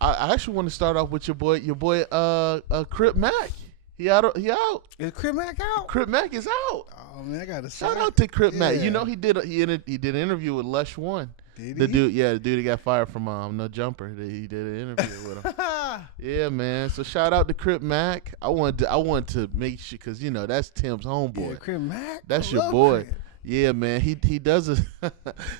I actually want to start off with your boy, Crip Mac. He out. Is Crip Mac out? Crip Mac is out. Oh man, I gotta shout out to Crip Mac. You know he did an interview with Lush One. Did the he? dude, the dude that got fired from No Jumper. He did an interview with him. Yeah, man. So shout out to Crip Mac. I want to make sure because that's Tim's homeboy. Yeah, Crip Mac. That's I your love boy. Crip. Yeah, man. He does it.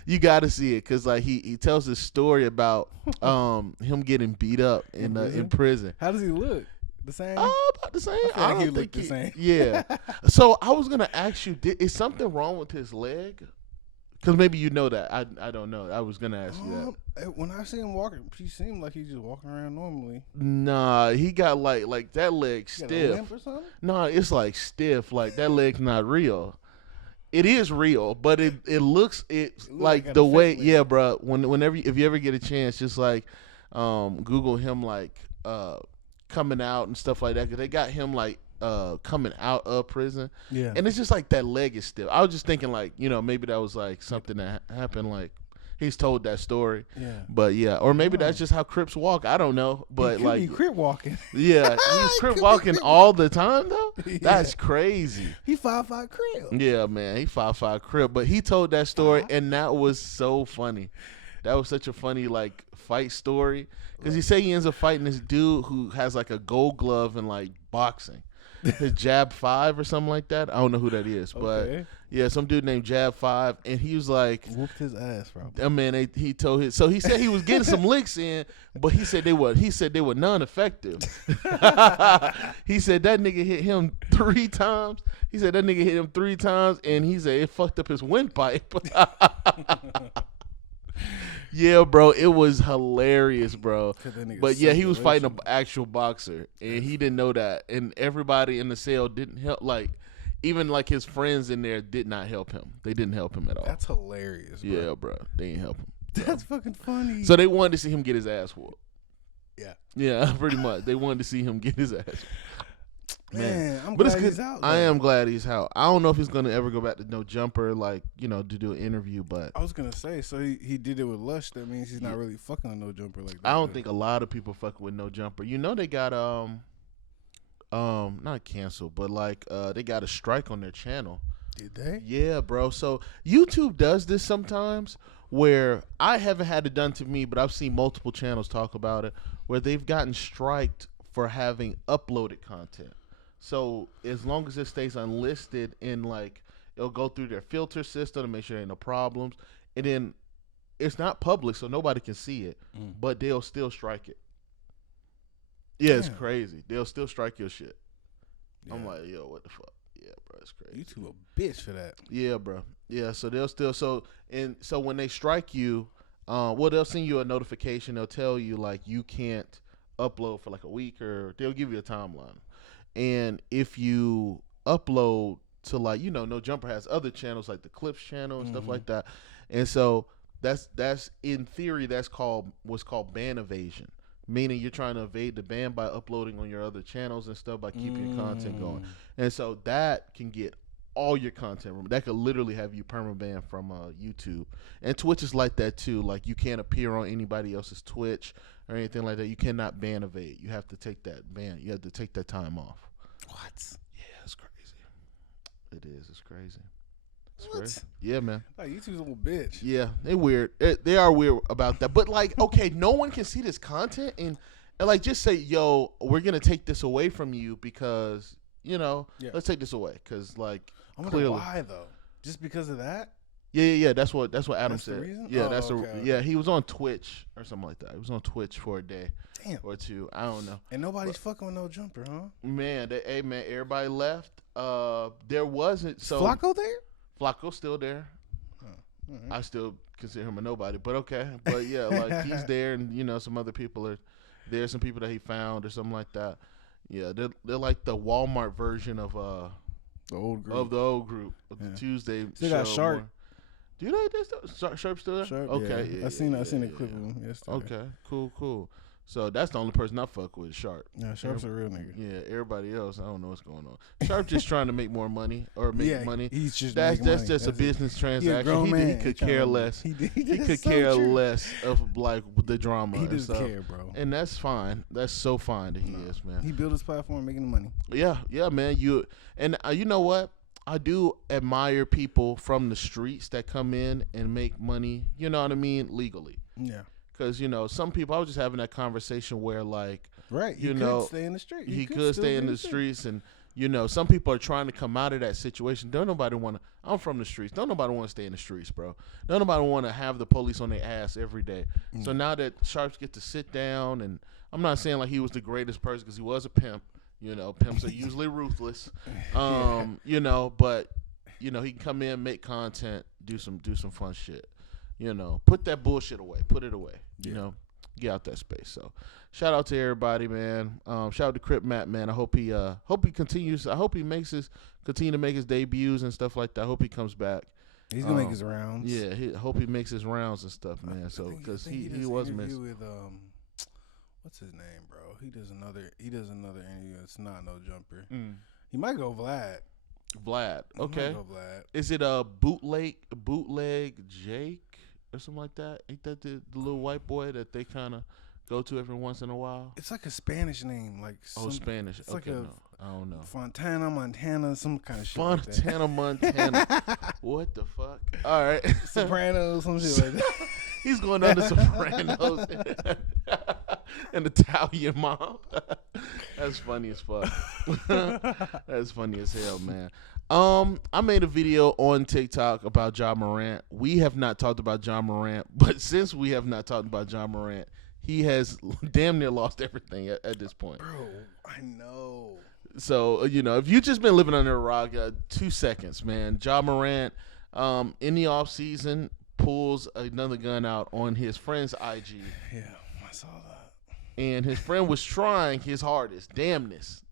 You got to see it because like he tells this story about him getting beat up in prison. How does he look? The same? About the same. I don't think he look the same. Yeah. So I was gonna ask you, is something wrong with his leg? Because maybe you know that. I don't know. I was gonna ask you that. When I see him walking, he seemed like he's just walking around normally. Nah, he got like that leg He got stiff. a limp or something? Nah, it's like stiff. Like that leg's not real. It is real, but it looks like the way. Yeah, bro. If you ever get a chance, just like Google him like coming out and stuff like that. Cause they got him like coming out of prison. Yeah. And it's just like that leg is stiff. I was just thinking like maybe that was like something that happened like. He's told that story. Yeah. But yeah, or maybe that's just how Crips walk. I don't know. But he could be Crip walking. Yeah, he's Crip walking all the time though. Yeah. That's crazy. He 5'5" Crip. Yeah, man, he 5'5" Crip. But he told that story, and that was so funny. That was such a funny like fight story because he said he ends up fighting this dude who has like a gold glove and like boxing. His Jab 5 or something like that. I don't know who that is, but yeah, some dude named Jab 5, and he was like whooped his ass, bro. I mean, he told his. So he said he was getting some licks in, but he said they were non-effective. He said that nigga hit him 3 times. He said that nigga hit him 3 times, and he said it fucked up his windpipe. Yeah, bro, it was hilarious, bro. But yeah, he was fighting an actual boxer, and he didn't know that. And everybody in the cell didn't help. Like, even like his friends in there did not help him. They didn't help him at all. That's hilarious, bro. Yeah, bro, they didn't help him. That's fucking funny. So they wanted to see him get his ass whooped. Yeah. Yeah, pretty much. They wanted to see him get his ass whooped. Man, I'm glad he's out. I am glad he's out. I don't know if he's gonna ever go back to No Jumper, like to do an interview. But I was gonna say, so he did it with Lush. That means he's not really fucking on No Jumper like that. I don't think a lot of people fuck with No Jumper. They got not canceled, but like they got a strike on their channel. Did they? Yeah, bro. So YouTube does this sometimes, where I haven't had it done to me, but I've seen multiple channels talk about it, where they've gotten striked for having uploaded content. So as long as it stays unlisted and like it'll go through their filter system to make sure there ain't no problems, and then it's not public, so nobody can see it, but they'll still strike it. Yeah, it's crazy. They'll still strike your shit. Yeah. I'm like, yo, what the fuck? Yeah, bro, it's crazy. YouTube a bitch for that. Yeah, bro. Yeah, so they'll still so when they strike you, they'll send you a notification. They'll tell you like you can't upload for like a week, or they'll give you a timeline. And if you upload to like No Jumper has other channels like the Clips channel and stuff like that, and so that's in theory what's called ban evasion, meaning you're trying to evade the ban by uploading on your other channels and stuff by keeping your content going, and so that can get all your content removed. That could literally have you permaban from YouTube, and Twitch is like that too. Like you can't appear on anybody else's Twitch or anything like that. You cannot ban evade. You have to take that ban. You have to take that time off. What? Yeah, it's crazy. It is. It's crazy. It's What? crazy. Yeah, man. Like YouTube's a little bitch. Yeah, they're weird. They are weird about that. But like, okay, no one can see this content and like just say, yo, we're gonna take this away from you because let's take this away because like I wonder clearly why though. Just because of that? Yeah. That's what Adam That's the said. reason? Yeah, Okay. yeah. He was on Twitch or something like that. He was on Twitch for a day. Damn. Or 2. I don't know. And nobody's fucking with No Jumper, huh? Man, everybody left. There wasn't so Flacco there? Flacco's still there. Mm-hmm. I still consider him a nobody, but okay. But yeah, like he's there, and some other people are there. Some people that he found or something like that. Yeah, they're like the Walmart version of the old group. Of the old group of the Tuesday. Still got show Shark. more. Do you know that Sharp still there? Sharp, okay, I seen a clip of him yesterday. Okay, cool. So that's the only person I fuck with, Sharp. Yeah, Sharp's a real nigga. Yeah, everybody else, I don't know what's going on. Sharp just trying to make more money or make money. He's just that's money. just a business transaction. He could care less. He could so care true. less of like the drama. He doesn't stuff. care, bro. And that's fine. That's so fine that he is, man. He built his platform, making the money. Yeah, man. You know what? I do admire people from the streets that come in and make money. You know what I mean? Legally. Yeah. Because some people. I was just having that conversation where like. Right. You could stay in the street. He could stay in the streets, and some people are trying to come out of that situation. Don't nobody want to. I'm from the streets. Don't nobody want to stay in the streets, bro. Don't nobody want to have the police on their ass every day. So now that Sharps get to sit down, and I'm not saying like he was the greatest person because he was a pimp. Pimps are usually ruthless. But he can come in, make content, do some fun shit. Put that bullshit away. Put it away. Get out that space. So, shout out to everybody, man. Shout out to Crip Matt, man. I hope he continues. I hope he continue to make his debuts and stuff like that. I hope he comes back. He's gonna make his rounds. Yeah, I hope he makes his rounds and stuff, man. So because he was missing. With what's his name, bro? He does another interview. It's not no jumper. He might go Vlad. Okay. He might go Vlad. Is it a bootleg Jake or something like that? Ain't that the little white boy that they kind of go to every once in a while? It's like a Spanish name, like Spanish. It's okay, like no, I don't know. Fontana, Montana, some kind of shit. Fontana, Montana. What the fuck? All right. Sopranos, some shit like that. He's going on the Sopranos and Italian mom. That's funny as fuck. That's funny as hell, man. I made a video on TikTok about Ja Morant. We have not talked about Ja Morant, but since we have not talked about Ja Morant, he has damn near lost everything at this point. Bro, I know. So, if you just been living under a rock, 2 seconds, man. Ja Morant, in the offseason, pulls another gun out on his friend's IG. Yeah, I saw that. And his friend was trying his hardest, damnness,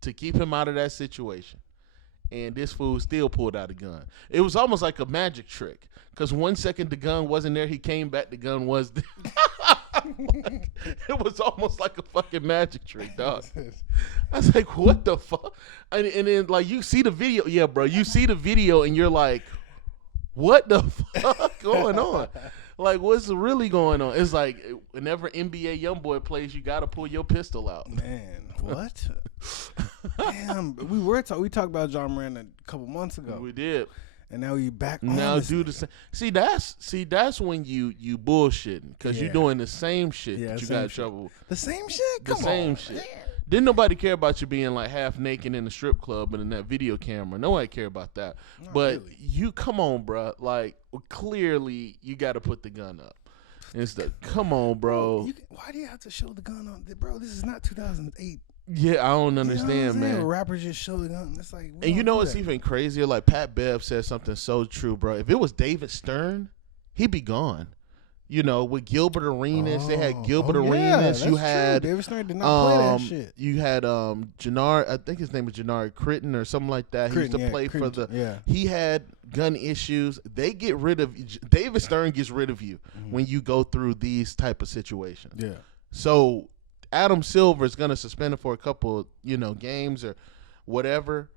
to keep him out of that situation. And this fool still pulled out a gun. It was almost like a magic trick. Because 1 second the gun wasn't there, he came back, the gun was there. It was almost like a fucking magic trick, dog. I was like, what the fuck? And then, like, you see the video. Yeah, bro, you see the video and you're like, what the fuck going on? Like, what's really going on? It's like, whenever NBA YoungBoy plays, you got to pull your pistol out. Man, what? Damn, we talked about Ja Morant a couple months ago. We did. And now you back on now this do the same. That's when you bullshitting because you're doing the same shit that you got in trouble. The same shit. Come on. The same shit. Didn't nobody care about you being like half naked in the strip club and in that video camera. Nobody care about that. Not but really. You come on, bro. Like clearly you got to put the gun up. Come on, bro. Why do you have to show the gun on, bro? This is not 2008. Yeah, I don't understand, man. Rappers just show the gun. It's like, and you know what's even crazier? Like Pat Bev said something so true, bro. If it was David Stern, he'd be gone. With Gilbert Arenas, they had Gilbert Arenas. You had David Stern did not play that shit. You had Jannard, I think his name was Jannard Critton or something like that. He used to play for the. Yeah. He had gun issues. They get rid of David Stern gets rid of you when you go through these type of situations. Yeah. So Adam Silver is gonna suspend him for a couple, games or whatever.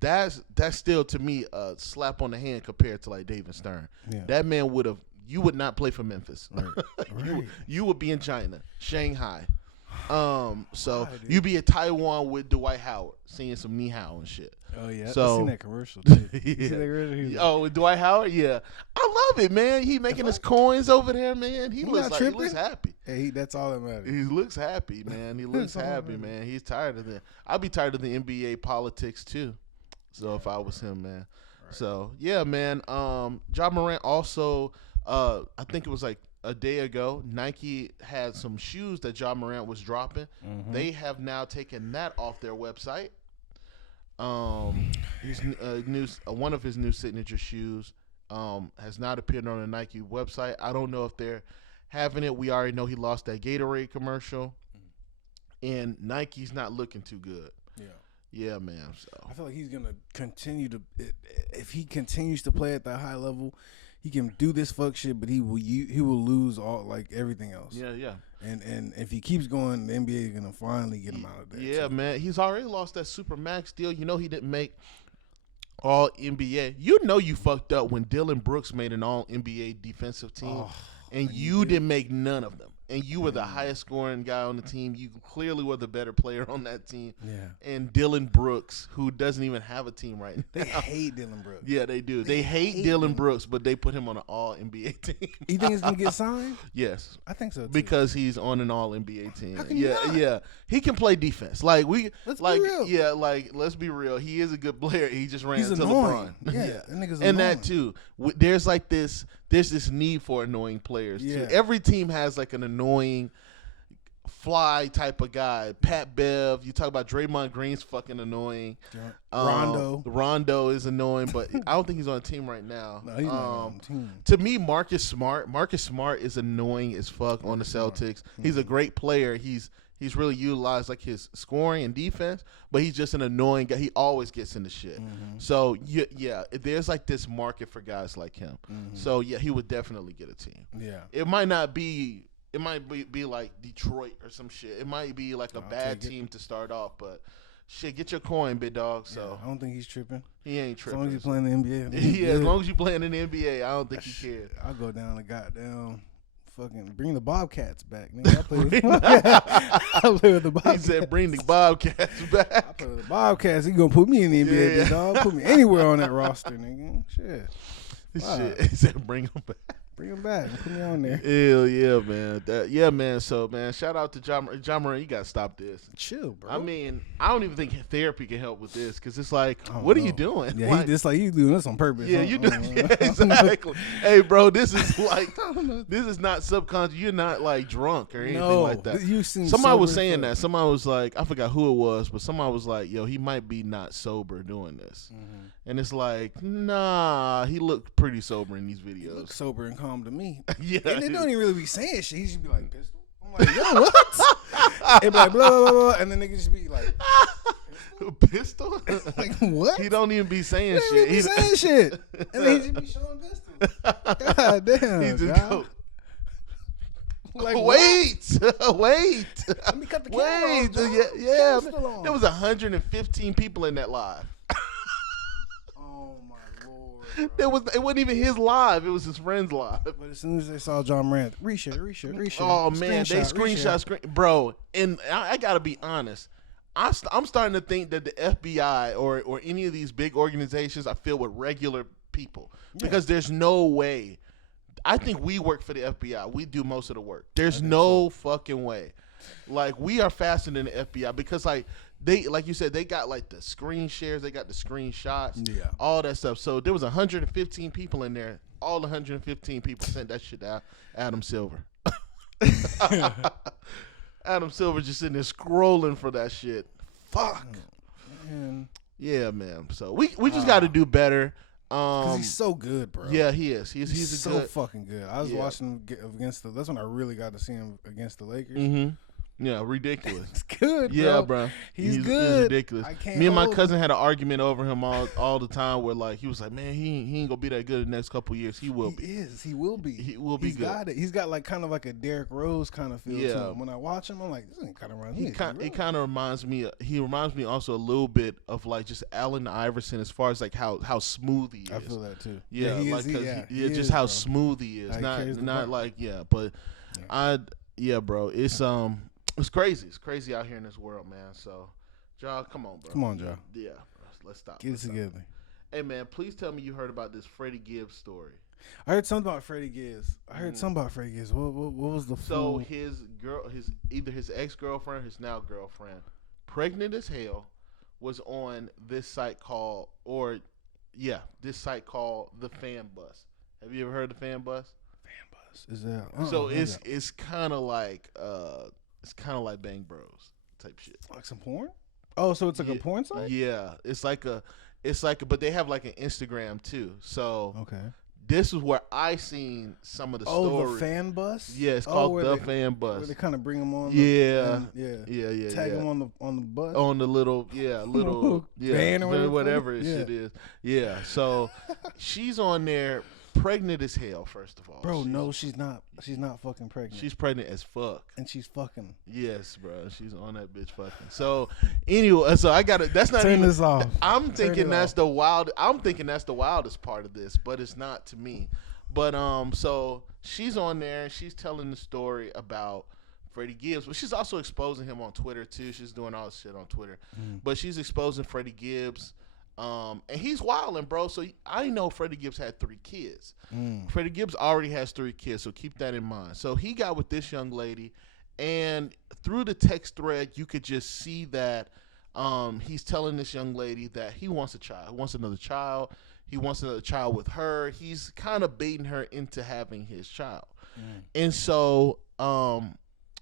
That's still to me a slap on the hand compared to like David Stern. Yeah. That man would have. You would not play for Memphis. Right. You would be in China, Shanghai. You'd be in Taiwan with Dwight Howard, seeing some Ni Hao and shit. Oh yeah, so, I seen that commercial too. Oh, with Dwight Howard, yeah, I love it, man. He making his coins over there, man. He looks happy. Hey, that's all that matters. He looks happy, man. He looks happy, man. He's tired of that. I'd be tired of the NBA politics too. So if I was him, man. Right. So yeah, man. Ja Morant also. I think it was like a day ago, Nike had some shoes that Ja Morant was dropping. Mm-hmm. They have now taken that off their website. One of his new signature shoes has not appeared on the Nike website. I don't know if they're having it. We already know he lost that Gatorade commercial, and Nike's not looking too good. Yeah, man. So I feel like he's gonna continue to. If he continues to play at that high level, he can do this fuck shit, but he will lose all like everything else. Yeah. And if he keeps going, the NBA is gonna finally get him out of there. Yeah, too. man. He's already lost that super max deal. You know he didn't make all NBA. You know you fucked up when Dylan Brooks made an all NBA defensive team, and you didn't make none of them. And you were the highest scoring guy on the team. You clearly were the better player on that team. Yeah. And Dylan Brooks, who doesn't even have a team right now. They hate Dylan Brooks. Yeah, they do. They hate Dylan Brooks, but they put him on an all NBA team. You think he's gonna get signed? Yes. I think so too. Because he's on an all NBA team. How can you not? Yeah. He can play defense. Like Let's be real. Yeah, like let's be real. He is a good player. He just ran He's into annoying. LeBron. Yeah, that nigga's and annoying. that too. There's this need for annoying players too. Every team has like an annoying fly type of guy. Pat Bev. You talk about Draymond Green's fucking annoying. Rondo is annoying, but I don't think he's on a team right now. No, he's not on a team. To me, Marcus Smart is annoying as fuck on the Celtics. He's a great player. He's really utilized like his scoring and defense, but he's just an annoying guy. He always gets into shit. So yeah, there's like this market for guys like him. So yeah, he would definitely get a team. Yeah. It might be like Detroit or some shit. It might be like a bad team to start off, but shit, get your coin, big dog. So yeah, I don't think he's tripping. He ain't tripping. As long as you're playing the NBA. Yeah, as long as you're playing in the NBA, I don't think he cares. I'll go down the goddamn fucking bring the Bobcats back, nigga. I'll play with the Bobcats. He said bring the Bobcats back. I'll play with the Bobcats. He gonna put me in the NBA, big dog. Put me anywhere on that roster, nigga. Shit. Wow. He said bring them back. Bring him back and put me on there. Hell yeah, man. Man. So, man, shout out to John Moran. You got to stop this. Chill, bro. I mean, I don't even think therapy can help with this because it's like, what are you doing? Yeah, he's doing this on purpose. Yeah, you do. Yeah, exactly. Hey, bro, this is like, this is not subconscious. You're not like drunk or anything like that. Somebody was saying that. Somebody was like, I forgot who it was, but somebody was like, yo, he might be not sober doing this. And it's like, nah, he looked pretty sober in these videos. He looked sober and calm to me. Yeah. And they don't even really be saying shit. He just be like, pistol. I'm like, yo, what? They be like, blah, blah, blah, and then they just be like, pistol? Like, what? He don't even be saying shit. He be saying shit. And then he just be showing pistol. God damn. He just go. Like, wait. Let me cut the camera off, yeah. There was 115 people in that live. It wasn't even his live. It was his friend's live. But as soon as they saw John Morant, reshare. Oh man, they screenshot, bro. And I gotta be honest. I'm starting to think that the FBI or any of these big organizations are filled with regular people because there's no way. I think we work for the FBI. We do most of the work. There's no fucking way. Like we are faster than the FBI because like you said, they got like the screen shares, they got the screenshots, all that stuff. So there was 115 people in there. All 115 people sent that shit out. Adam Silver. Adam Silver just sitting there scrolling for that shit. Fuck. Man. Yeah, man. So we just got to do better. Because he's so good, bro. Yeah, he is. He's so fucking good. I was watching him against that's when I really got to see him against the Lakers. Mm-hmm. Yeah, ridiculous. It's good, bro. Yeah, bro. He's good. He's ridiculous. Me and my cousin had an argument over him all the time where like he was like, man, he ain't gonna be that good in the next couple of years. He will be. He will be. He will be good. Got it. He's got like kind of like a Derrick Rose kind of feel to him. When I watch him, I'm like, this kind of reminds me. He kind of reminds me. He reminds me also a little bit of like just Allen Iverson as far as like how smooth he is. I feel that too. Yeah, he like is, just how smooth he is. Not like but bro. It's crazy. It's crazy out here in this world, man. So, Ja, come on, bro. Come on, Ja. Yeah, let's stop. Get it together. Hey, man, please tell me you heard about this Freddie Gibbs story. I heard something about Freddie Gibbs. What was the So his either his ex-girlfriend, his now girlfriend, pregnant as hell, was on this site called the Fan Bus. Have you ever heard of the Fan Bus? Fan Bus is that? So it's kind of like Bang Bros type shit. Like some porn? Oh, so it's like a porn site? Yeah, it's like but they have like an Instagram too. So okay, this is where I seen some of the stories. Oh, the Fan Bus? Yeah, it's called the Fan Bus. Where they kind of bring them on. Yeah. Tag them on the bus. On the little van or whatever shit is. Yeah, so she's on there pregnant as hell. First of all, bro. No, she's not. She's not fucking pregnant. She's pregnant as fuck, and she's fucking. Yes, bro. She's on that bitch fucking. So anyway, so I got to. That's not turn even. This off. I'm thinking that's the wild. I'm thinking that's the wildest part of this, but it's not to me. But so she's on there and she's telling the story about Freddie Gibbs, but she's also exposing him on Twitter too. She's doing all this shit on Twitter, but she's exposing Freddie Gibbs. And he's wilding, bro. So I know Freddie Gibbs had 3 kids. Freddie Gibbs already has 3 kids, so keep that in mind. So he got with this young lady, and through the text thread, you could just see that he's telling this young lady that he wants a child. He wants another child. He wants another child with her. He's kind of baiting her into having his child. And so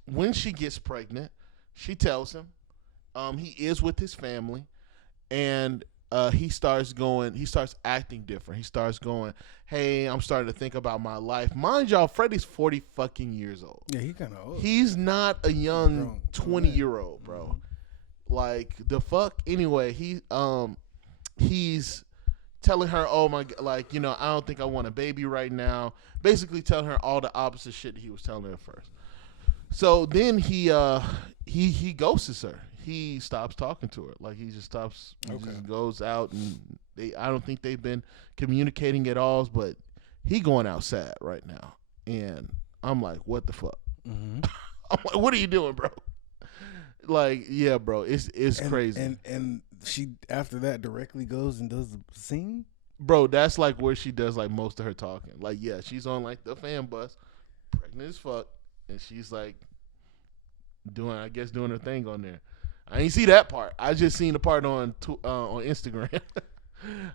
when she gets pregnant, she tells him he is with his family, and he starts acting different. He starts going, hey, I'm starting to think about my life. Mind y'all, Freddie's 40 fucking years old. Yeah, he kind of old. He's not a young 20-year-old, bro. Like, the fuck? Anyway, he's telling her, oh my, like, you know, I don't think I want a baby right now. Basically telling her all the opposite shit that he was telling her at first. So then he ghosts her. He stops talking to her. Like, he just stops. He just goes out, and I don't think they've been communicating at all. But he going out sad right now, and I'm like, what the fuck? I'm like, what are you doing, bro? Like, yeah, bro, it's crazy. And she after that directly goes and does the scene. Bro, that's like where she does like most of her talking. Like, yeah, she's on like the fan bus, pregnant as fuck, and she's like doing her thing on there. I ain't see that part. I just seen the part on Instagram.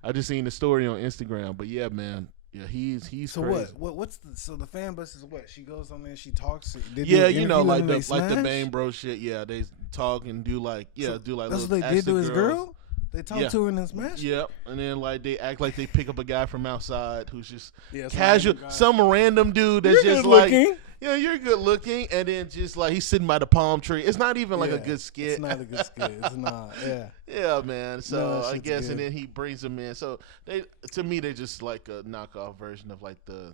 I just seen the story on Instagram. But yeah, man, yeah, he's so crazy. What's the fan bus is what? She goes on there, she talks. Yeah, you know, like the Bang Bro shit. Yeah, they talk and do like that's what they did to his girl. They talk to her and then smash. Yep, and then like they act like they pick up a guy from outside who's just casual, some random dude that's just like. Looking. Yeah, you're good looking, and then just like he's sitting by the palm tree. It's not even like a good skit. It's not a good skit. It's not. Yeah. Yeah, man. So I guess, and then he brings them in. So to me, they're just like a knockoff version of like the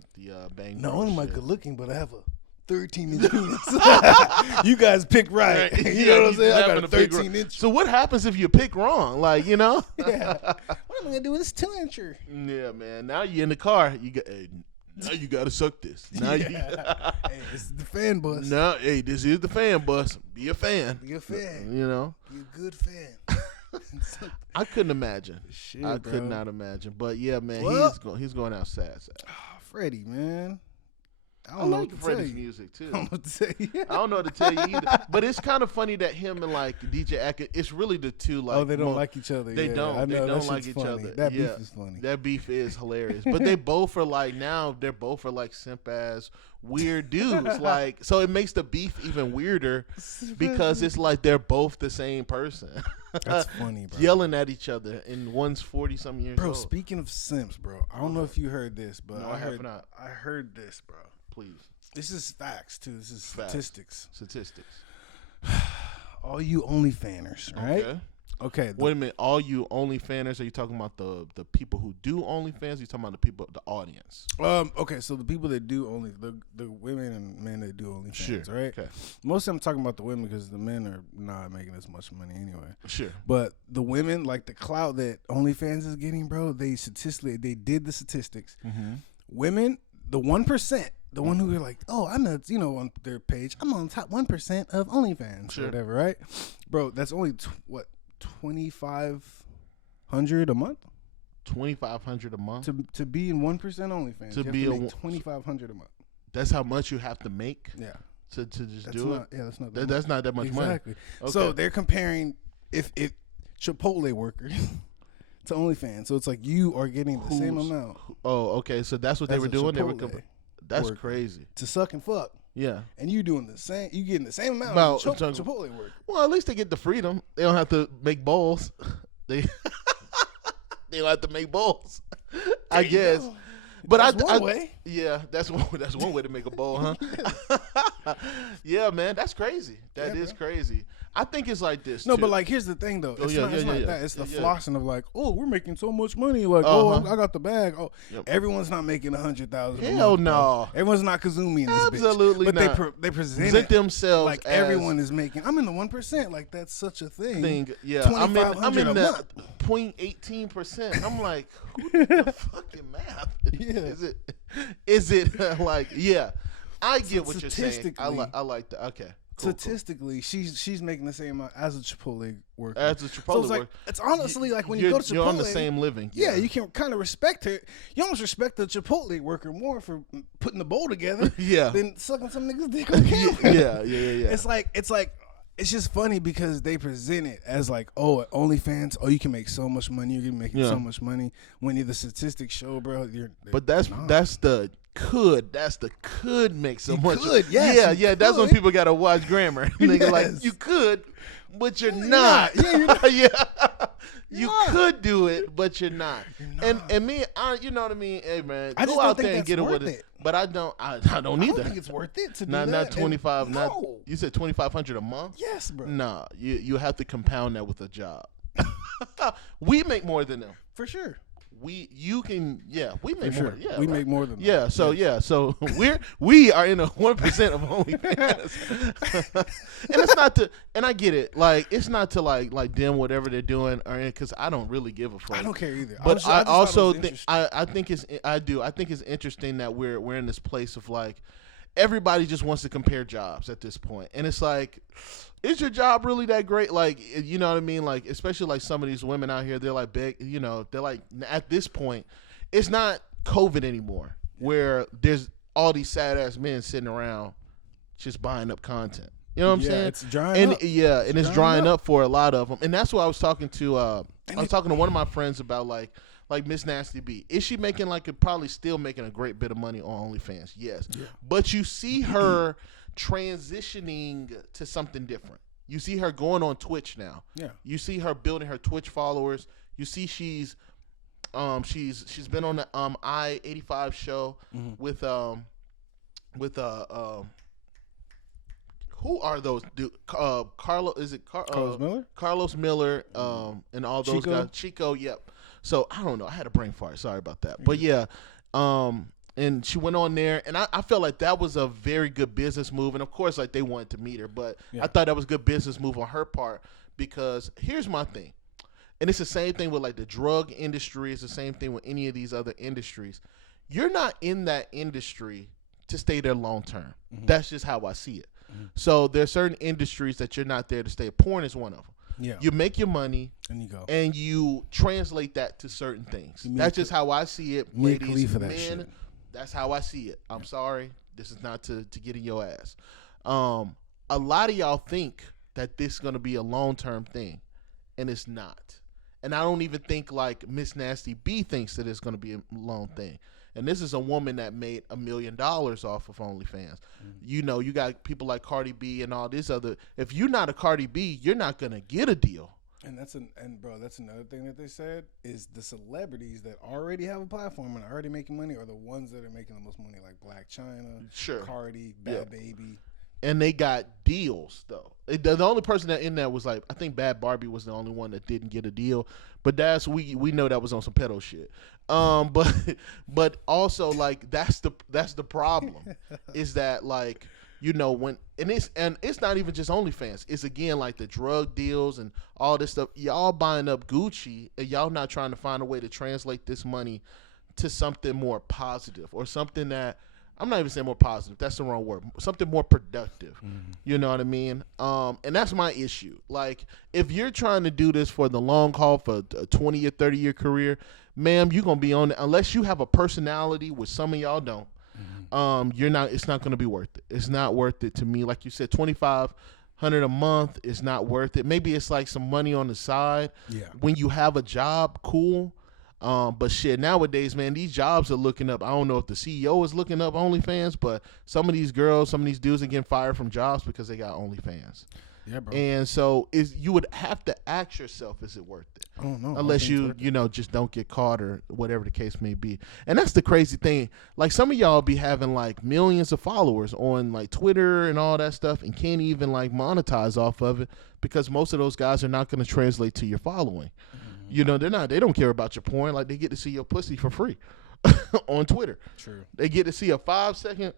Bang. Not only am I good looking, but I have a 13-inch penis. You guys pick right. You know what I'm saying? I got a 13-inch. So what happens if you pick wrong? Like, you know? Yeah. What am I gonna do with this 2-incher? Yeah, man. Now you're in the car. Now you gotta suck this. Now hey, this is the fan bus. Now, hey, this is the fan bus. Be a fan. Be a fan. You know? Be a good fan. I couldn't imagine. Shit, I could not imagine. But yeah, man, he's going out sad. Freddie, man. I don't like Freddie's music too. I don't know what to tell you either. But it's kind of funny that him and like DJ Acker, it's really the two like. Oh, they don't like each other. They don't. They don't like each other. That beef is funny. That beef is hilarious. But they both are like they're both like simp ass weird dudes. Like, so it makes the beef even weirder because it's like they're both the same person. That's funny, bro. Yelling at each other, and one's 40-something years old. Bro, speaking of simps, bro, I don't know if you heard this, but no, I have not. I heard this, bro. Please. This is facts too. This is statistics. All you OnlyFanners, right? Okay. Wait a minute. All you OnlyFanners? Are you talking about the people who do OnlyFans? Are you talking about the people, the audience? Okay. So the people that do the women and men that do OnlyFans, right? Okay. Most of them talking about the women because the men are not making as much money anyway. Sure. But the women, like the clout that OnlyFans is getting, bro. They did the statistics. Mm-hmm. Women, the 1%. The one who are like, oh, I'm on their page, I'm on top 1% of OnlyFans or whatever, right? Bro, that's only $2,500 a month. $2,500 a month to be in 1% OnlyFans. To be $2,500 a month. That's how much you have to make. Yeah. To just do it. Yeah, that's not. That's not that much money. Exactly. Okay. So they're comparing if Chipotle workers to OnlyFans. So it's like you are getting the same amount. Oh, okay. So that's what they were doing. They were that's crazy. To suck and fuck. Yeah. And you doing the same. You getting the same amount of Chipotle work. Well, at least they get the freedom. They don't have to make bowls. They don't have to make bowls. I guess. But that's one way. Yeah, that's one way to make a bowl, huh? Yeah, man, that's crazy. That is crazy. I think it's like this. No, too. but like here's the thing though. It's not that. It's the flossing of like, oh, we're making so much money. Like, I got the bag. Oh, everyone's not making 100,000. Hell no. Bro. Everyone's not Kazumi in this Absolutely bitch. not. But they present themselves like as everyone is making. I'm in the 1%. Like that's such a thing. Yeah, I'm in the 0.18%. I'm like, who did the fucking math? Yeah. Is it like I get what you're saying. I like that. Okay. Cool, statistically, she's making the same amount as a Chipotle worker. So it's like it's honestly like when you go to Chipotle, you're on the same living. Yeah, you can kind of respect her. You almost respect the Chipotle worker more for putting the bowl together. Than sucking some niggas dick on camera. Yeah. It's just funny because they present it as like, oh, at OnlyFans, you can make so much money. You're gonna make so much money. When the statistics show, bro, but that's the could make so much. Yes, yeah. That's when people gotta watch grammar. Nigga, like you could, but you're not. Yeah, you're not. You could do it, but you're not. And me, you know what I mean? Hey man, I go out there and get it with it. But I don't either. I don't think it's worth it to do that. Not 25. No. You said 2,500 a month? Yes, bro. Nah, you have to compound that with a job. We make more than them for sure. We make sure. more. Yeah, we make more than them. Yeah, so we are in a 1% of OnlyFans, and it's not to, and I get it, like it's not to like dim whatever they're doing, or because I don't really give a fuck. I don't care either. But I also think I think it's interesting that we're in this place of like everybody just wants to compare jobs at this point, and it's like, is your job really that great? Like, you know what I mean? Like, especially like some of these women out here, they're like big, they're like, at this point, it's not COVID anymore where there's all these sad ass men sitting around just buying up content. You know what I'm saying? It's drying up. Yeah, and it's drying up for a lot of them. And that's what I was talking to, one of my friends about like Miss Nasty B. Is she making probably still making a great bit of money on OnlyFans? Yes. Yeah. But you see her transitioning to something different. You see her going on Twitch now. Yeah. You see her building her Twitch followers. You see she's been on the I-85 show with who are those dude? Carlos Miller? Carlos Miller and all those guys. Chico, yep. So I don't know. I had a brain fart. Sorry about that. But yeah, and she went on there, and I felt like that was a very good business move. And of course, like they wanted to meet her, but I thought that was a good business move on her part because here's my thing, and it's the same thing with like the drug industry. It's the same thing with any of these other industries. You're not in that industry to stay there long term. That's just how I see it. So there's certain industries that you're not there to stay. Porn is one of them. Yeah. You make your money and you go, and you translate that to certain things. That's just how I see it, ladies, men. That's how I see it. I'm sorry. This is not to get in your ass. A lot of y'all think that this is going to be a long-term thing, and it's not. And I don't even think like Miss Nasty B thinks that it's going to be a long thing. And this is a woman that made $1 million off of OnlyFans. You know, you got people like Cardi B and all this other. If you're not a Cardi B, you're not going to get a deal. And that's another thing that they said is the celebrities that already have a platform and are already making money are the ones that are making the most money, like Black China, Cardi, Bad Baby. And they got deals though. The only person that in there was like, I think Bad Barbie was the only one that didn't get a deal, but we know that was on some pedo shit. But also like that's the problem is that like, you know, when it's not even just OnlyFans. It's again like the drug deals and all this stuff. Y'all buying up Gucci and y'all not trying to find a way to translate this money to something more positive or something that I'm not even saying more positive. That's the wrong word. Something more productive. You know what I mean? And that's my issue. Like if you're trying to do this for the long haul for a 20 or 30 year career, ma'am, you're gonna be on it unless you have a personality, which some of y'all don't. It's not going to be worth it. It's not worth it to me. Like you said, $2,500 a month is not worth it. Maybe it's like some money on the side. Yeah. When you have a job, cool. But shit, nowadays, man, these jobs are looking up. I don't know if the CEO is looking up OnlyFans, but some of these girls, some of these dudes are getting fired from jobs because they got OnlyFans. Yeah, bro. And so you would have to ask yourself, is it worth it? I don't know. Unless you just don't get caught or whatever the case may be. And that's the crazy thing. Like some of y'all be having like millions of followers on like Twitter and all that stuff and can't even like monetize off of it because most of those guys are not going to translate to your following. You know, they don't care about your porn. Like they get to see your pussy for free on Twitter. True. They get to see a 5-second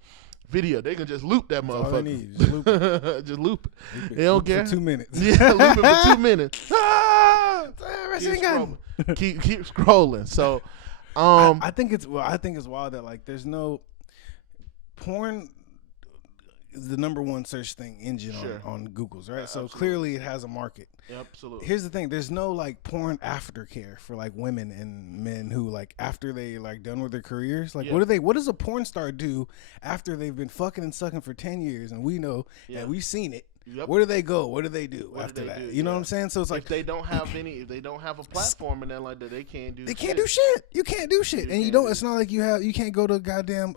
video. They can just loop that motherfucker. All they need. Just loop it. Just loop it. They don't care. For 2 minutes. Yeah, loop it for 2 minutes. Keep scrolling. So I think it's wild that like there's no porn is the number one search thing engine on Google's, right? So clearly it has a market. Absolutely. Here's the thing: there's no like porn aftercare for like women and men who like after they like done with their careers. Like what does a porn star do after they've been fucking and sucking for 10 years and we know and we've seen it? Yep. Where do they go? What do they do after that? You know what I'm saying? So it's like if they don't have a platform and then like that, they can't do. They can't do shit. You can't do shit, and you don't. It's not like you can't go to goddamn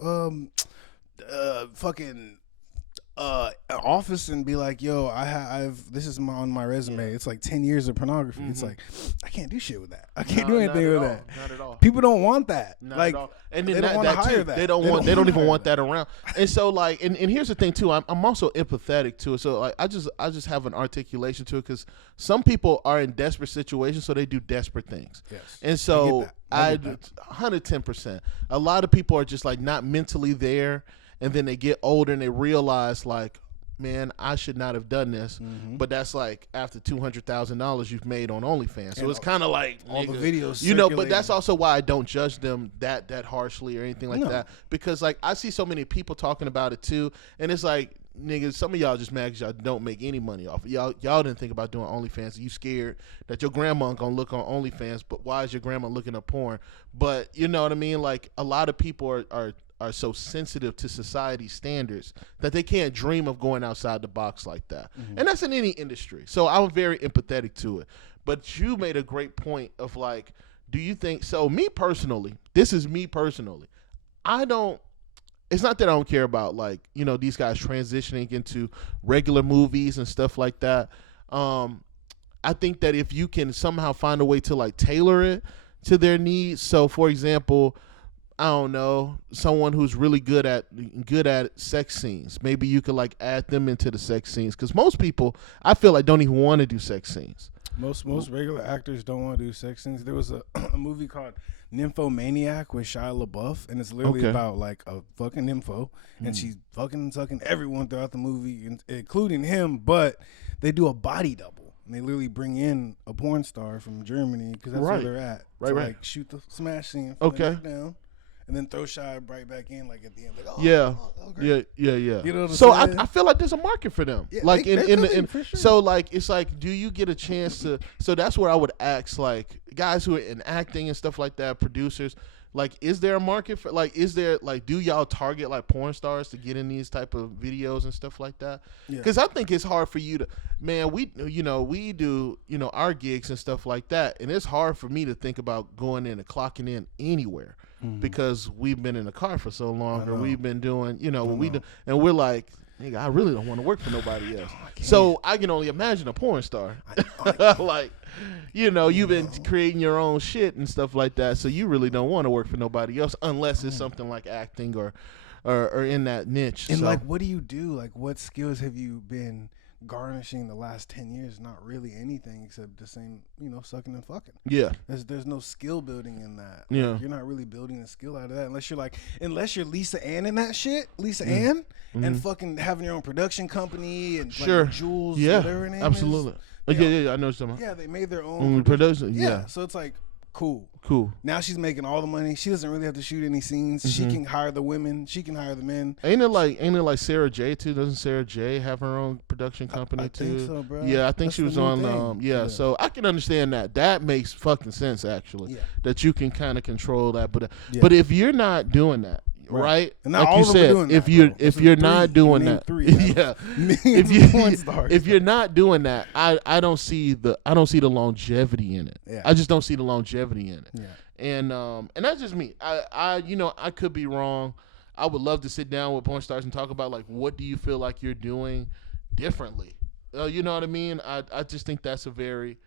fucking office and be like, yo, I've this is on my resume. It's like 10 years of pornography. It's like I can't do shit with that. I can't do anything with that. Not at all. People don't want that. Not like at all. And then they don't want to hire that. They don't even want that around. And so like, and here's the thing too. I'm also empathetic to it. So like, I just have an articulation to it because some people are in desperate situations, so they do desperate things. Yes. And so I 110%. A lot of people are just like not mentally there. And then they get older and they realize like, man, I should not have done this. Mm-hmm. But that's like after $200,000 you've made on OnlyFans. So it's kind of like all the videos, but that's also why I don't judge them that harshly or anything like that. Because like I see so many people talking about it too. And it's like, niggas, some of y'all just mad because y'all don't make any money off it. Y'all didn't think about doing OnlyFans. You scared that your grandma gonna look on OnlyFans, but why is your grandma looking at porn? But you know what I mean? Like a lot of people are so sensitive to society standards that they can't dream of going outside the box like that. Mm-hmm. And that's in any industry. So I'm very empathetic to it. But you made a great point of like, do you think, so me personally, it's not that I don't care about like, you know, these guys transitioning into regular movies and stuff like that. I think that if you can somehow find a way to like tailor it to their needs. So for example, I don't know, someone who's really good at sex scenes. Maybe you could like add them into the sex scenes because most people, I feel like, don't even want to do sex scenes. Most regular actors don't want to do sex scenes. There was a movie called Nymphomaniac with Shia LaBeouf, and it's literally about like a fucking nympho, and she's fucking and sucking everyone throughout the movie, including him. But they do a body double, and they literally bring in a porn star from Germany because that's where they're at. Like shoot the smash scene, down. And then throw Shia right back in, like at the end. Like, yeah. You know so I feel like there's a market for them. Yeah, like for sure. So like it's like, do you get a chance to? So that's where I would ask like guys who are in acting and stuff like that, producers. Like, is there a market for like? Is there like? Do y'all target like porn stars to get in these type of videos and stuff like that? Because I think it's hard for you to, man. We do our gigs and stuff like that, and it's hard for me to think about going in and clocking in anywhere. Because we've been in the car for so long, or we've been doing, what we do, and we're like, nigga, I really don't want to work for nobody else. So I can only imagine a porn star, like, you've been creating your own shit and stuff like that. So you really don't want to work for nobody else unless it's something like acting or in that niche. And like, what do you do? Like, what skills have you been garnishing the last 10 years? Not really anything except the same, sucking and fucking. Yeah. There's no skill building in that. Yeah. Like, you're not really building a skill out of that unless you're Lisa Ann in that shit. Lisa Ann and fucking having your own production company and like Jules, whatever her name absolutely. is. Yeah, I know something. Yeah, they made their own production. Yeah. So it's like, cool. Now she's making all the money. She doesn't really have to shoot any scenes. She can hire the women. She can hire the men. Ain't it like Sarah J too? Doesn't Sarah J have her own production company I too? Think so, bro. Yeah, I think she was on. So I can understand that. That makes fucking sense actually. Yeah. That you can kind of control that, but if you're not doing that. Right, and like you said, if you're not doing that, if you're not doing that, I don't see the longevity in it. Yeah. I just don't see the longevity in it. Yeah. And that's just me. I could be wrong. I would love to sit down with porn stars and talk about like what do you feel like you're doing differently. You know what I mean? I just think that's a very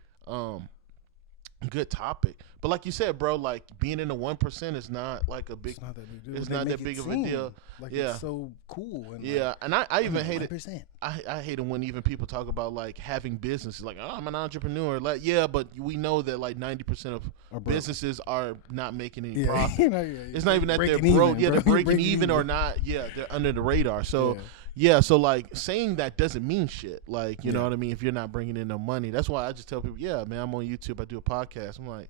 good topic. But like you said, bro, like being in the 1% is not like a big. It's not that big deal. It's not that big of a deal. Like it's so cool. And yeah, and I even hate it. I hate it when even people talk about like having businesses. Like, oh, I'm an entrepreneur. Like, yeah, but we know that like 90% of businesses are not making any profit. It's not even that they're broke. Yeah, they're breaking even or not. Yeah, they're under the radar. So. Yeah, so like saying that doesn't mean shit. Like, you know what I mean? If you're not bringing in no money, that's why I just tell people, yeah, man, I'm on YouTube. I do a podcast. I'm like,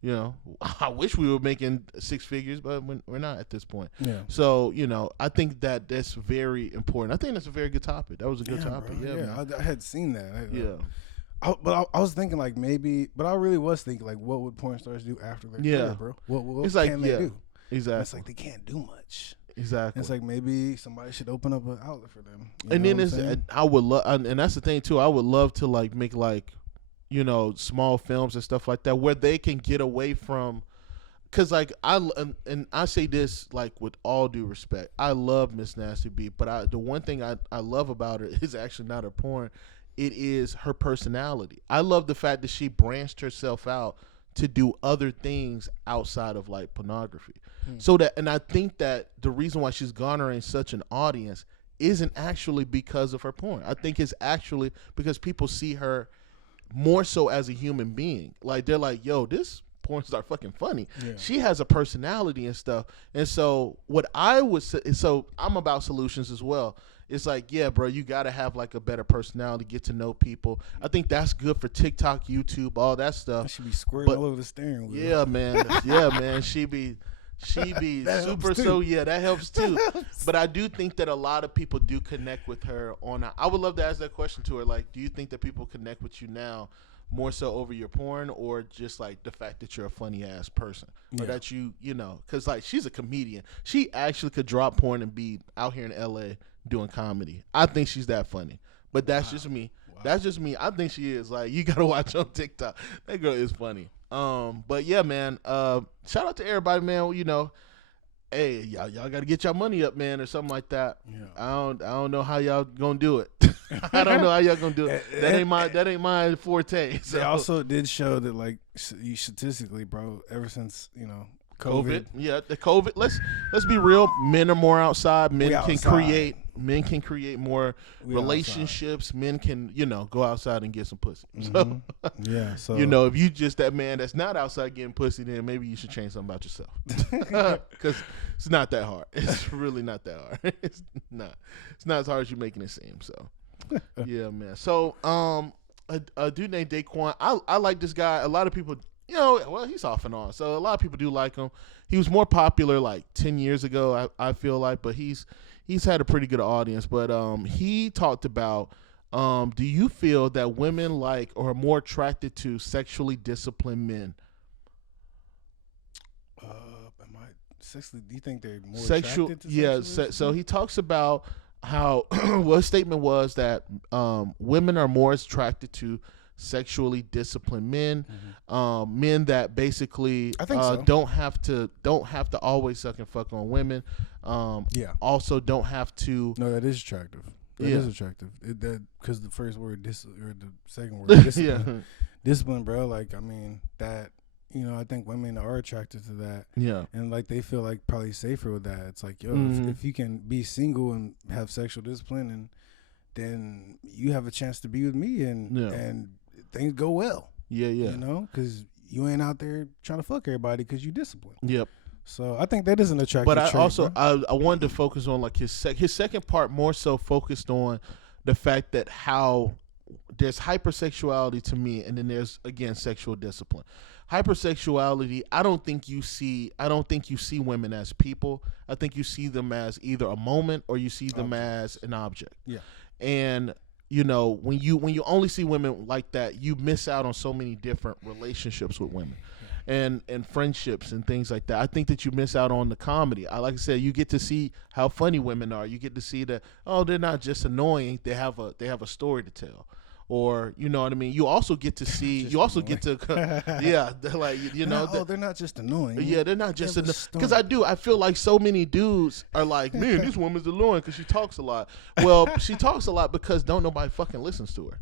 you know, I wish we were making six figures, but we're not at this point. Yeah. So, you know, I think that that's very important. I think that's a very good topic. That was a good topic. Bro. Yeah, I had seen that. But I was thinking like maybe, but I really was thinking like, what would porn stars do after their career, bro? What it's like, can they do? Exactly. It's like they can't do much. Exactly. It's like maybe somebody should open up an outlet for them. And then I would love, and that's the thing too. I would love to like make like, you know, small films and stuff like that where they can get away from, because like I say this like with all due respect, I love Miss Nasty B, but the one thing I love about her is actually not her porn, it is her personality. I love the fact that she branched herself out to do other things outside of like pornography. So that, and I think that the reason why she's garnering such an audience isn't actually because of her porn. I think it's actually because people see her more so as a human being. Like they're like, yo, this porn star fucking funny. Yeah. She has a personality and stuff. And so what I would say, so I'm about solutions as well. It's like, yeah, bro, you got to have like a better personality, get to know people. I think that's good for TikTok, YouTube, all that stuff. She be squirting all over the steering wheel. Yeah, man. Yeah, man. She be super. So yeah, that helps too. But I do think that a lot of people do connect with her on. I would love to ask that question to her. Like, do you think that people connect with you now more so over your porn, or just like the fact that you're a funny ass person, or that you know, because like she's a comedian. She actually could drop porn and be out here in LA doing comedy. I think she's that funny. But that's just me. Wow. That's just me. I think she is. Like, you gotta watch on TikTok. That girl is funny. But yeah, man. Shout out to everybody, man. You know, hey, y'all got to get y'all money up, man, or something like that. Yeah. I don't know how y'all gonna do it. I don't know how y'all gonna do it. That ain't my forte. So. They also did show that, like, statistically, bro, ever since COVID. Yeah, the COVID. Let's be real. Men are more outside. Men can create more relationships. Outside. Men can, go outside and get some pussy. Mm-hmm. So if you just that man that's not outside getting pussy, then maybe you should change something about yourself. Because it's not that hard. It's really not that hard. It's not as hard as you're making it seem. So yeah, man. So a dude named Daquan. I like this guy. A lot of people. He's off and on. So a lot of people do like him. He was more popular like 10 years ago, I feel like, but he's had a pretty good audience. But he talked about, do you feel that women like or are more attracted to sexually disciplined men? Do you think they're more attracted to yeah, so he talks about how his statement was that women are more attracted to sexually disciplined men, men that basically don't have to always suck and fuck on women. Also don't have to. No, that is attractive. That is attractive. Because the first word or the second word discipline, discipline, bro. Like, I mean that. I think women are attracted to that. Yeah, and like they feel like probably safer with that. It's like, yo, if you can be single and have sexual discipline, and then you have a chance to be with me, and things go well. Yeah. Because you ain't out there trying to fuck everybody because you disciplined. Yep. So I think that is an attractive trait. But I wanted to focus on like his second part more so focused on the fact that how there's hypersexuality to me, and then there's again sexual discipline. Hypersexuality, I don't think you see women as people. I think you see them as either a moment or you see them as an object. Yeah. And when you only see women like that, you miss out on so many different relationships with women, and friendships and things like that. I think that you miss out on the comedy. Like I said, you get to see how funny women are. You get to see that they're not just annoying. They have a story to tell, or you know what I mean. You also get to see. You also annoying. Get to, yeah, like you know. They're not just annoying. Yeah, they're not just because I feel like so many dudes are like, man, this woman's annoying because she talks a lot. Well, she talks a lot because don't nobody fucking listens to her.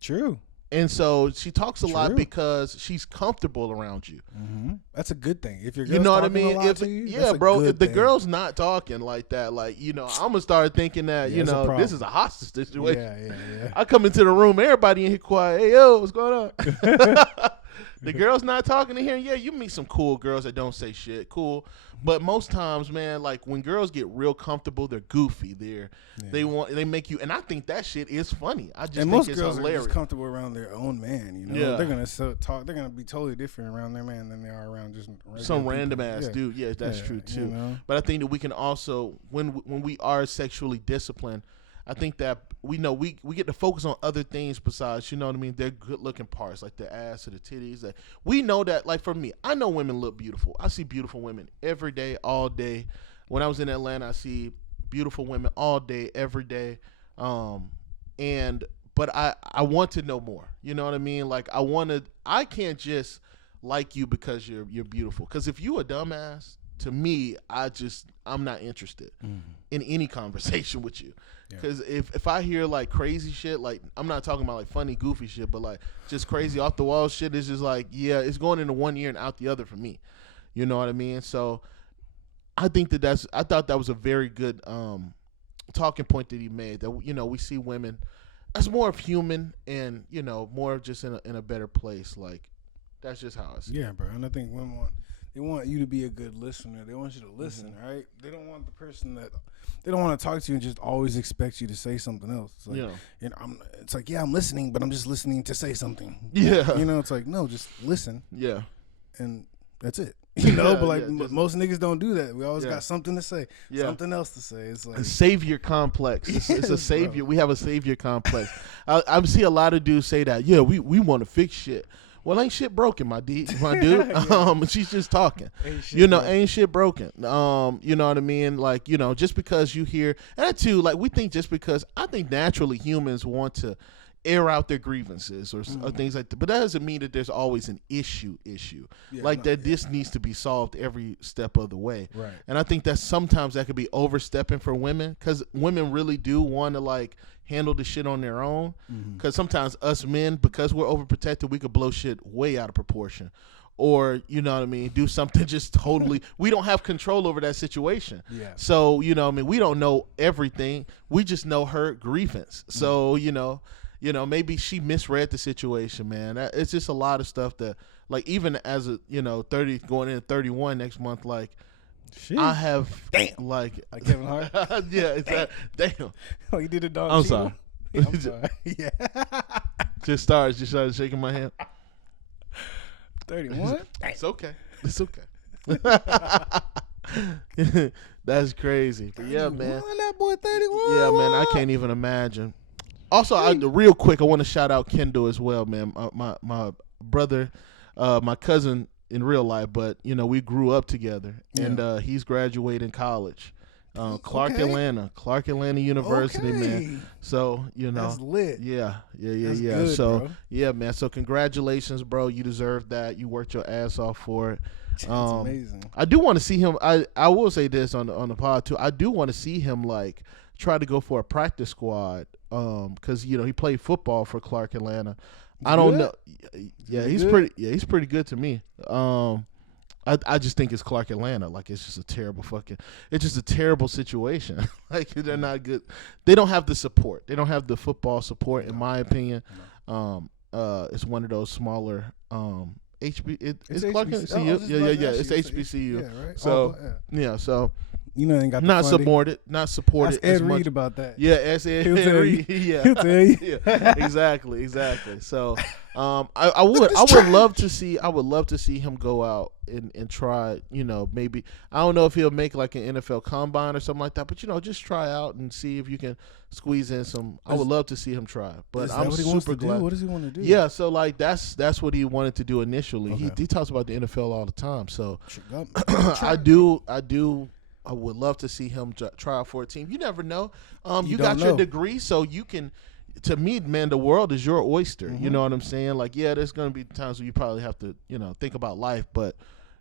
True. And so she talks a lot because she's comfortable around you. Mm-hmm. That's a good thing. If you're, you know what I mean? If the girl's not talking like that, like you know, I'm gonna start thinking that you know this is a hostage situation. Yeah. I come into the room, everybody in here quiet. Hey yo, what's going on? The girl's not talking to here. Yeah, you meet some cool girls that don't say shit. Cool. But most times, man, like when girls get real comfortable, they're goofy. They make you, and I think that shit is funny. I just think most it's girls hilarious. are just comfortable around their own man. You know, they're gonna talk. They're gonna be totally different around their man than they are around just some random ass dude. Yeah, that's true too. You know? But I think that we can also, when we are sexually disciplined, I think that we get to focus on other things besides, you know what I mean, their good looking parts like the ass or the titties. Like, we know that, like for me, I know women look beautiful. I see beautiful women every day, all day. When I was in Atlanta, I see beautiful women all day, every day. But I want to know more. You know what I mean? Like I can't just like you because you're beautiful. Because if you a dumbass, to me, I'm not interested in any conversation with you. Because if I hear like crazy shit, like I'm not talking about like funny, goofy shit, but like just crazy off the wall shit, is just like, yeah, it's going into one ear and out the other for me. You know what I mean? So I think I thought that was a very good talking point that he made, that, you know, we see women as more of human and, you know, more just in a better place. Like, that's just how I see it. Yeah, bro. And I think women want you to be a good listener. They want you to listen, right? They don't want the person that they don't want to talk to you and just always expect you to say something else. It's like, you know, it's like, yeah, I'm listening, but I'm just listening to say something. Yeah. You know, it's like, no, just listen. Yeah. And that's it. You know, but like most niggas don't do that. We always got something to say, something else to say. It's like a savior complex. It's a savior. Bro. We have a savior complex. I see a lot of dudes say that. Yeah, we want to fix shit. Well, ain't shit broken, my dude. She's just talking. Ain't shit broken. You know what I mean? Like, you know, just because you hear, and that too, like, we think just because, I think naturally humans want to air out their grievances or things like that. But that doesn't mean that there's always an issue. This needs to be solved every step of the way. Right. And I think that sometimes that could be overstepping for women, because women really do want to like handle the shit on their own. Because sometimes us men, because we're overprotected, we could blow shit way out of proportion. Or, you know what I mean, do something just totally, we don't have control over that situation. Yeah. So, you know what I mean, we don't know everything. We just know her grievance. So, you know, maybe she misread the situation, man. It's just a lot of stuff that, like, even as a, 30, going into 31 next month, like, shit. I have, like Kevin Hart? Yeah, it's that, damn. Oh, you did a dog. I'm sorry. I'm sorry. Yeah. Just started shaking my hand. 31? It's okay. It's okay. That's crazy. But yeah, man. That boy 31. Yeah, man. I can't even imagine. Also, real quick, I want to shout out Kendall as well, man. My brother, my cousin in real life, but we grew up together, and he's graduating college, Clark Atlanta University, man. So that's lit. Yeah. Good, so bro. Yeah, man. So congratulations, bro. You deserve that. You worked your ass off for it. That's amazing. I do want to see him. I will say this on the pod too. I do want to see him like try to go for a practice squad. Because he played football for Clark Atlanta. I don't know. Yeah, he's pretty good to me. I just think it's Clark Atlanta. Like, it's just a terrible situation. Like, they're not good. They don't have the support. They don't have the football support, in my opinion. It's one of those smaller it's Clark HBCU. Yeah. It's HBCU. Yeah, right. So so. Ain't got not supported Ask Ed as much. Reed about that. Yeah, Ed Reed. Yeah, he'll tell you. Yeah, exactly. So, I would love to see him go out and try. Maybe I don't know if he'll make like an NFL combine or something like that, but just try out and see if you can squeeze in some. I would love to see him try. But I'm super glad. What does he want to do? Yeah, so like that's what he wanted to do initially. Okay. He talks about the NFL all the time. So I would love to see him try out for a team. You never know. You got your degree, so you can. to me, man, the world is your oyster. Mm-hmm. You know what I'm saying? Like, yeah, there's gonna be times where you probably have to, think about life, but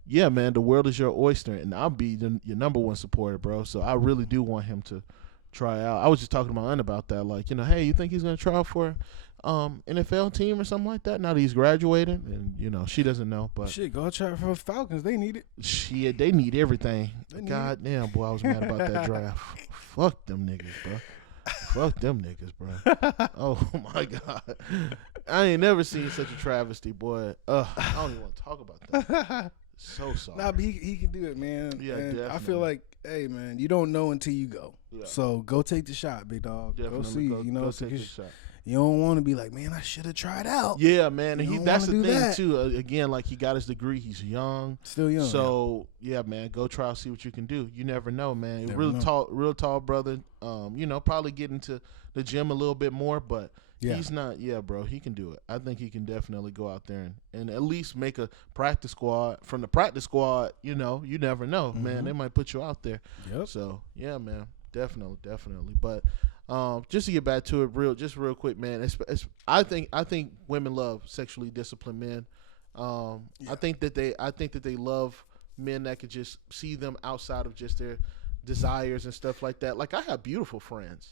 yeah, man, the world is your oyster, and I'll be your number one supporter, bro. So I really do want him to try out. I was just talking to my aunt about that, like, hey, you think he's gonna try out for NFL team or something like that now that he's graduating? And she doesn't know, but shit, go try for the Falcons. They need it. Shit, they need everything. God damn, boy, I was mad about that draft. Fuck them niggas, bro. Fuck them niggas, bro. Oh my God, I ain't never seen such a travesty, boy. I don't even want to talk about that. So sorry. Nah, but he can do it, man. Yeah, and definitely. I feel like, hey, man, you don't know until you go. Yeah. So go take the shot, big dog. Definitely. Go see. Go take the shot. You don't want to be like, man, I should have tried out. Yeah, man, and that's the thing that. too. Again, like, he got his degree. He's young, still young. So yeah, man, go try see what you can do. You never know, man. Never Real tall brother. Probably get into the gym a little bit more, but he's not. Yeah, bro, he can do it. I think he can definitely go out there and at least make a practice squad. From the practice squad, you never know, man. They might put you out there. Yep. So yeah, man, definitely. But. Just to get back to it, real quick, man. I think women love sexually disciplined men. I think that they love men that could just see them outside of just their desires and stuff like that. Like, I have beautiful friends.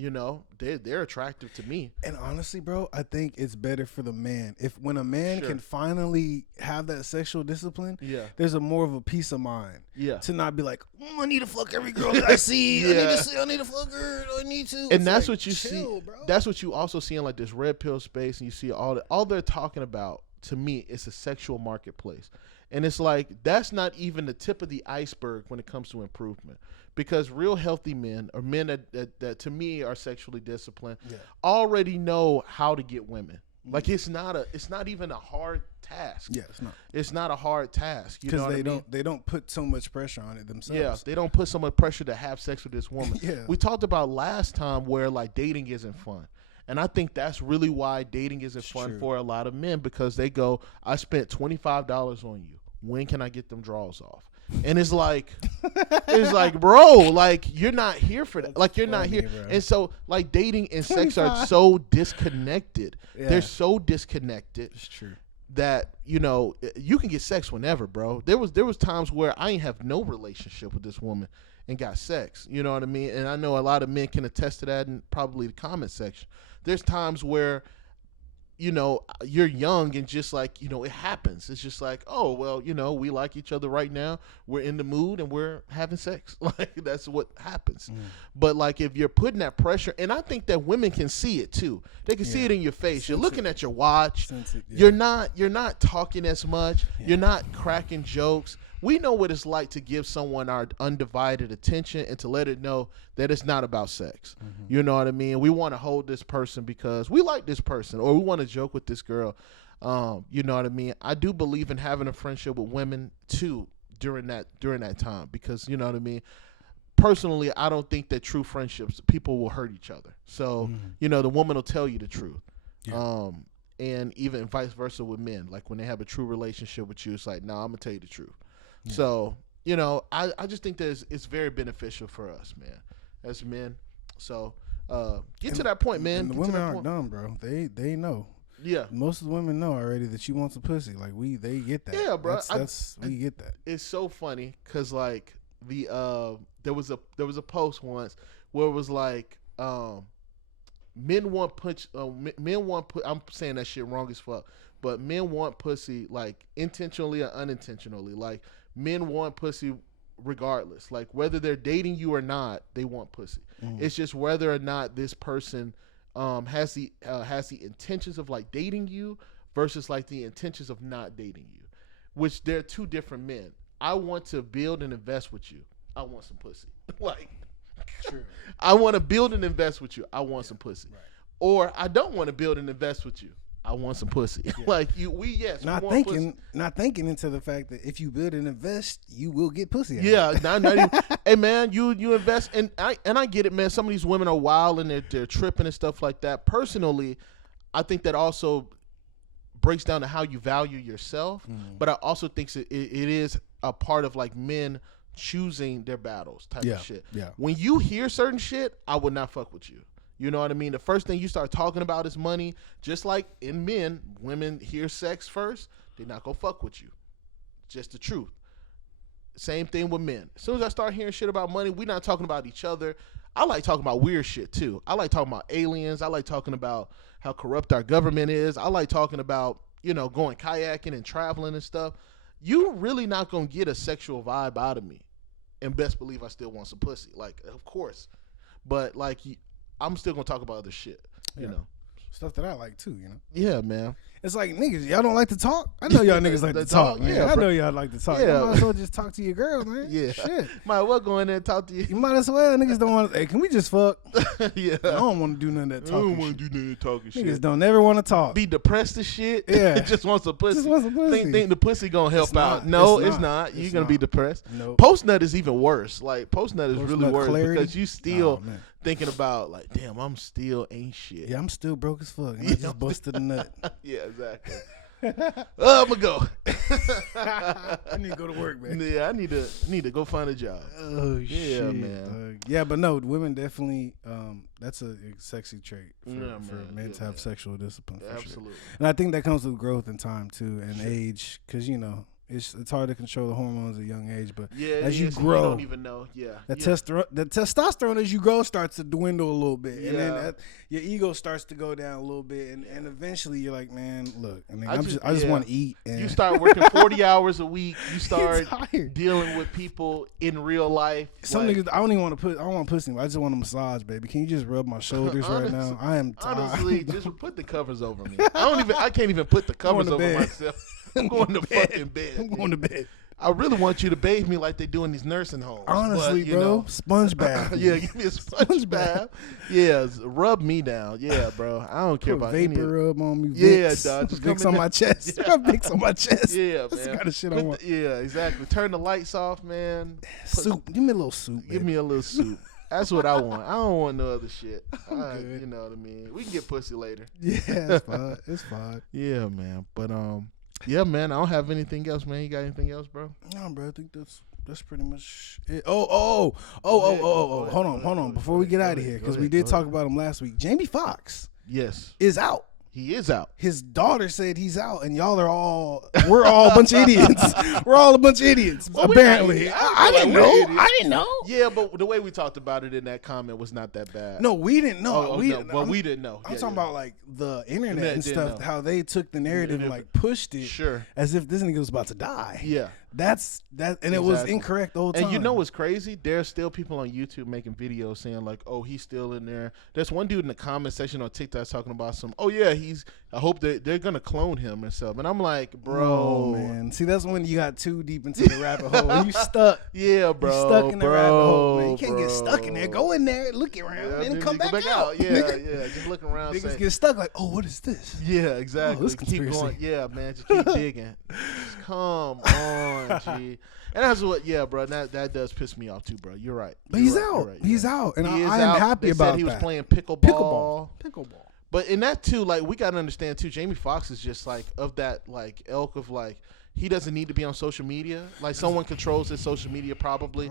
They're attractive to me. And honestly, bro, I think it's better for the man. When a man can finally have that sexual discipline, there's more of a peace of mind. Yeah. To not be like, I need to fuck every girl that I see. I need to fuck her. I need to. And that's what you see. Bro. That's what you also see in like this red pill space, and you see all they're talking about. To me, it's a sexual marketplace. And it's like, that's not even the tip of the iceberg when it comes to improvement. Because real healthy men, or men that to me are sexually disciplined, already know how to get women. Like, it's not even a hard task. Yeah, it's not. It's not a hard task. You know what I mean? They don't put so much pressure on it themselves. Yeah, they don't put so much pressure to have sex with this woman. We talked about last time where, like, dating isn't fun. And I think that's really why dating isn't fun for a lot of men, because they go, I spent $25 on you. When can I get them draws off? And it's like, bro, like, you're not here for that. Like, you're not here. Bro. And so, like, dating and sex are so disconnected. Yeah. They're so disconnected. It's true. That, you can get sex whenever, bro. There was times where I ain't have no relationship with this woman and got sex. You know what I mean? And I know a lot of men can attest to that in probably the comment section. There's times where, you're young and just like, it happens. It's just like, oh, well, we like each other right now. We're in the mood and we're having sex. Like, that's what happens. But like, if you're putting that pressure, and I think that women can see it too. They can see it in your face. You're looking at your watch. You're not talking as much. You're not cracking jokes. We know what it's like to give someone our undivided attention and to let it know that it's not about sex. You know what I mean? We want to hold this person because we like this person, or we want to joke with this girl. You know what I mean? I do believe in having a friendship with women too during that time, because, you know what I mean? Personally, I don't think that true friendships, people will hurt each other. So, the woman will tell you the truth. Yeah. And even vice versa with men. Like, when they have a true relationship with you, it's like, no, I'm going to tell you the truth. Yeah. So, I just think that it's very beneficial for us, man, as men. So, get to that point, man. And the women aren't dumb, bro. They know. Yeah. Most of the women know already that you want some pussy. Like, they get that. Yeah, bro. We get that. It's so funny because, like, there was a post once where it was like, men want I'm saying that shit wrong as fuck, but men want pussy, like, intentionally or unintentionally. Like, men want pussy regardless. Like, whether they're dating you or not, they want pussy. It's just whether or not this person has the intentions of, like, dating you versus, like, the intentions of not dating you, which they're two different men. I want to build and invest with you. I want some pussy. Like, true. I want to build and invest with you. I want some pussy. Right. Or I don't want to build and invest with you. I want some pussy. Yeah. Like, not thinking into the fact that if you build and invest, you will get pussy. Not even, hey man, you invest, and I get it, man. Some of these women are wild and they're tripping and stuff like that. Personally, I think that also breaks down to how you value yourself. But I also think it is a part of, like, men choosing their battles type of shit. Yeah. When you hear certain shit, I would not fuck with you. You know what I mean? The first thing you start talking about is money. Just like in men, women hear sex first, they're not going to fuck with you. Just the truth. Same thing with men. As soon as I start hearing shit about money, we're not talking about each other. I like talking about weird shit too. I like talking about aliens. I like talking about how corrupt our government is. I like talking about, you know, going kayaking and traveling and stuff. You really not going to get a sexual vibe out of me. And best believe I still want some pussy. Like, of course. But, like, I'm still going to talk about other shit, you know. Stuff that I like, too, you know. Yeah, man. It's like, niggas, y'all don't like to talk? I know y'all niggas like to talk, man. Yeah, I know y'all like to talk. Yeah. You might as well just talk to your girl, man. Yeah. Shit. Might as well go in there and talk to you. You might as well. Niggas don't want to, hey, can we just fuck? Yeah. I don't want to do none of that talking. I don't want to do none of that talking shit. Niggas don't ever want to talk. Be depressed as shit. Yeah. Just want some pussy. Just want some pussy. Think the pussy going to help out. Not. No, it's not. You're going to be depressed. Nope. Post nut is even worse. Like, post nut is really worse clarity? because you still thinking about, like, damn, I'm still ain't shit. Yeah, I'm still broke as fuck. And I just busted a nut. Yeah, exactly. I'm gonna go. I need to go to work, man. Yeah, I need to go find a job. Oh yeah, shit, man. Yeah, but no, women definitely. That's a sexy trait for men to have sexual discipline. For absolutely. Sure. And I think that comes with growth and time too, and age, because you know. It's hard to control the hormones at a young age, but as you grow, you don't even know. Yeah, the testosterone as you grow starts to dwindle a little bit, and then your ego starts to go down a little bit, and eventually you're like, man, look, I just want to eat. And you start working 40 hours a week. You start dealing with people in real life. Some niggas, I don't want pussy. I just want a massage, baby. Can you just rub my shoulders right now? I am tired. Honestly, just put the covers over me. I can't even put the covers over myself. I'm going to fucking bed. I'm going to bed. I really want you to bathe me like they do in these nursing homes. Honestly, but, bro, sponge bath. Yeah, give me a sponge bath. Yeah, rub me down. Yeah, bro. I don't care about vapor rub on me. Yeah, Vicks. dog. Just Vicks on my chest. Yeah. Vicks on my chest. Yeah, That's man. the kind of shit I want. Yeah, exactly. Turn the lights off, man. Soup. Give me a little soup. Give me a little soup. That's what I want. I don't want no other shit. Good. You know what I mean? We can get pussy later. Yeah, it's fine. It's fine. Yeah, man. But yeah, man. I don't have anything else, man. You got anything else, bro? No, bro. I think that's pretty much it. Hold on. Before we get out of here, because we did talk about him last week. Jamie Foxx, is out. He is out. His daughter said he's out, and we're all a bunch of idiots. We're all a bunch of idiots, well, apparently. I didn't know. I didn't know. Yeah, but the way we talked about it in that comment was not that bad. No, we didn't know. We didn't know. I'm talking about like the internet and stuff, how they took the narrative and like pushed it as if this nigga was about to die. Yeah. That's and it was incorrect the whole time. And you know what's crazy? There's still people on YouTube making videos saying like, "Oh, he's still in there." There's one dude in the comment section on TikTok talking about some. Oh yeah, I hope they're gonna clone him and stuff. And I'm like, bro, oh, man. See, that's when you got too deep into the rabbit hole. And you stuck. Yeah, bro. You stuck in the rabbit hole, man. You can't get stuck in there. Go in there, look around, and then come back out. Yeah. Just look around. Niggas get stuck like, oh, what is this? Yeah, exactly. Oh, this keep going. Yeah, man. Just keep digging. Just come on, G. And that's what, bro. That does piss me off too, bro. You're right. But he's out. He's out, and I am happy about that. He was playing pickleball. Pickleball. But in that too, like we gotta understand too. Jamie Foxx is just like of that like ilk of like he doesn't need to be on social media. Like someone controls his social media, probably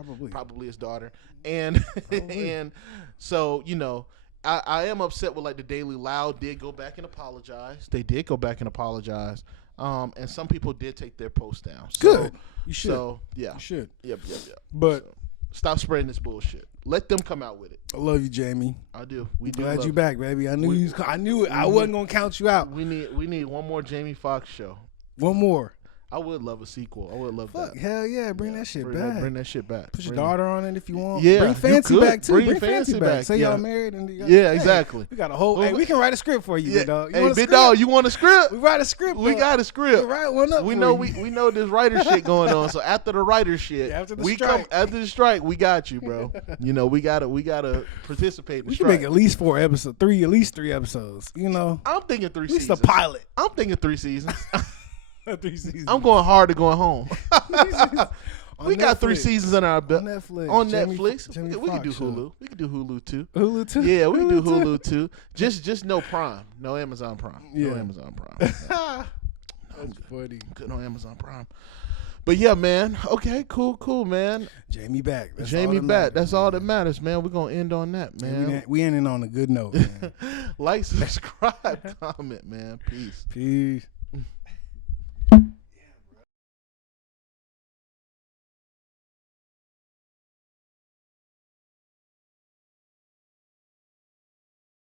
his daughter, and and so you know. I am upset with like the Daily Loud did go back and apologize. They did go back and apologize. And some people did take their post down. So, good. You should. So, yeah. You should. Yep. But so, stop spreading this bullshit. Let them come out with it. I love you, Jamie. I do. We do. Glad you back, baby. I knew it. I wasn't gonna count you out. We need one more Jamie Foxx show. One more. I would love a sequel. I would love that. Hell yeah, bring that shit back. Bring that shit back. Put your daughter on it if you want. Yeah, bring Fancy back too. Bring Fancy back. Say y'all married and exactly. We got a whole. Hey, we can write a script for you, big dog. Hey, big dog, you want a script? We write a script. We got a script. We write one up. We know this writer shit going on. So after the writer shit, after the strike, we got you, bro. You know we gotta participate. We can make at least 4 episodes, at least 3 episodes. You know, I'm thinking 3 seasons. At least a pilot. I'm thinking 3 seasons. 3 seasons. I'm going hard to going home. We got Netflix. 3 seasons on our belt. On Netflix. We can do Hulu. We can do Hulu too. Hulu too. Yeah, we can do Hulu too. Just no Prime. No Amazon Prime. Yeah. No Amazon Prime. That's funny. Good on Amazon Prime. But yeah, man. Okay, cool, man. Jamie back. Jamie back. That's all that matters, man. We're gonna end on that, man. We ending on a good note, man. Like, subscribe, comment, man. Peace.